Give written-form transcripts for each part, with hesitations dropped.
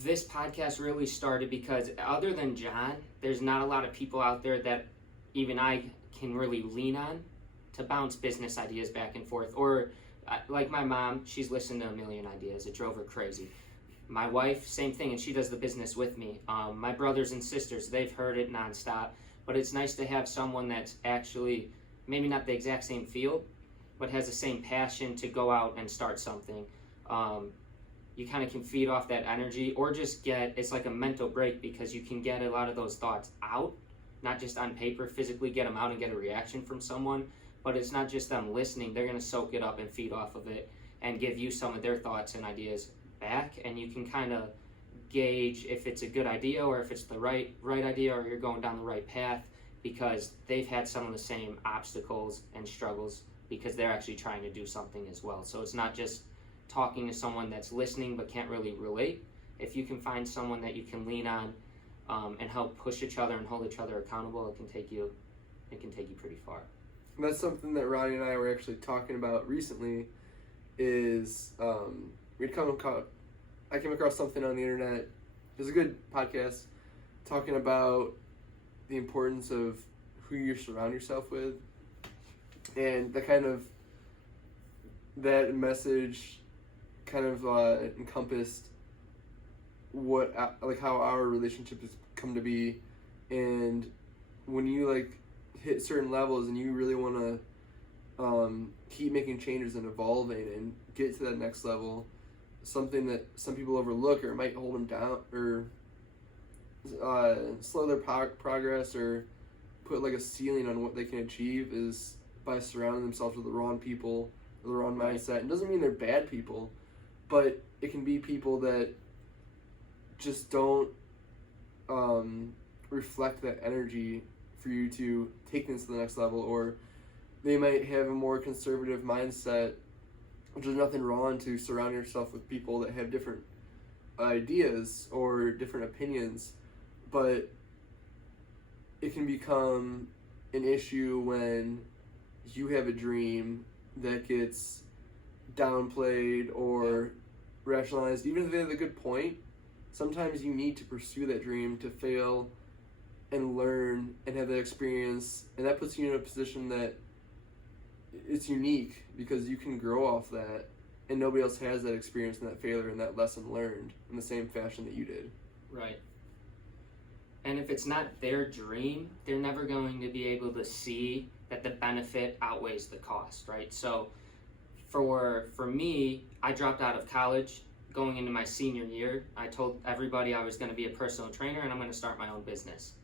This podcast really started because other than John, there's not a lot of people out there that even I can really lean on to bounce business ideas back and forth. Or like my mom, she's listened to a million ideas. It drove her crazy. My wife, same thing, and she does the business with me. My brothers and sisters, they've heard it nonstop. But it's nice to have someone that's actually maybe not the exact same field, but has the same passion to go out and start something. You kind of can feed off that energy, or just it's like a mental break, because you can get a lot of those thoughts out, not just on paper, physically get them out and get a reaction from someone, but it's not just them listening. They're going to soak it up and feed off of it and give you some of their thoughts and ideas back, and you can kind of gauge if it's a good idea or if it's the right idea, or you're going down the right path, because they've had some of the same obstacles and struggles, because they're actually trying to do something as well. So it's not just talking to someone that's listening but can't really relate. If you can find someone that you can lean on and help push each other and hold each other accountable, it can take you pretty far. And that's something that Ronnie and I were actually talking about recently. Is I came across something on the internet. It was a good podcast talking about the importance of who you surround yourself with, and that message kind of encompassed how our relationship has come to be. And when you hit certain levels and you really want to keep making changes and evolving and get to that next level, something that some people overlook, or it might hold them down, or slow their progress, or put a ceiling on what they can achieve, is by surrounding themselves with the wrong people, or the wrong mindset. It doesn't mean they're bad people, but it can be people that just don't reflect that energy for you to take things to the next level. Or they might have a more conservative mindset, which is nothing wrong to surround yourself with people that have different ideas or different opinions, but it can become an issue when you have a dream that gets downplayed or rationalized. Even if they have a good point, sometimes you need to pursue that dream to fail and learn and have that experience, and that puts you in a position that it's unique, because you can grow off that, and nobody else has that experience and that failure and that lesson learned in the same fashion that you did. Right. And if it's not their dream, they're never going to be able to see that the benefit outweighs the cost, right? So for me, I dropped out of college going into my senior year. I told everybody I was going to be a personal trainer and I'm going to start my own business.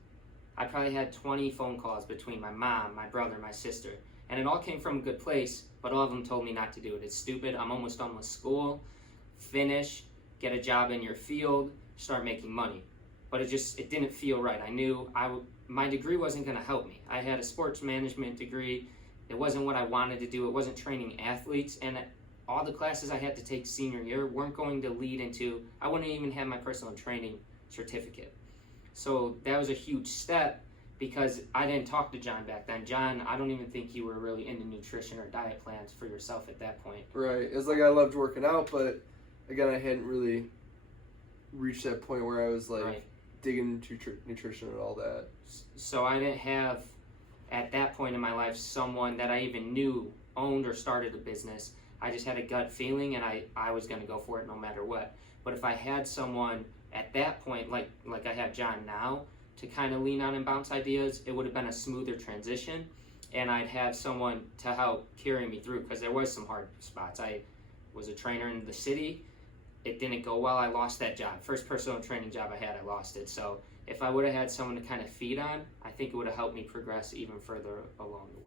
I probably had 20 phone calls between my mom, my brother, my sister, and it all came from a good place, but all of them told me not to do it. It's stupid. I'm almost done with school. Finish, get a job in your field, start making money. But it didn't feel right. I knew my degree wasn't going to help me. I had a sports management degree. It wasn't what I wanted to do. It wasn't training athletes, and all the classes I had to take senior year weren't going to lead into, I wouldn't even have my personal training certificate. So that was a huge step, because I didn't talk to John back then. John, I don't even think you were really into nutrition or diet plans for yourself at that point. Right. It's I loved working out, but again, I hadn't really reached that point where I was digging into nutrition and all that. So I didn't have, at that point in my life, someone that I even knew owned or started a business. I just had a gut feeling, and I was going to go for it no matter what. But if I had someone at that point, like I have John now, to kind of lean on and bounce ideas, it would have been a smoother transition, and I'd have someone to help carry me through, because there was some hard spots. I was a trainer in the city. It didn't go well. I lost that job. First personal training job I had, I lost it. So if I would have had someone to kind of feed on, I think it would have helped me progress even further along the way.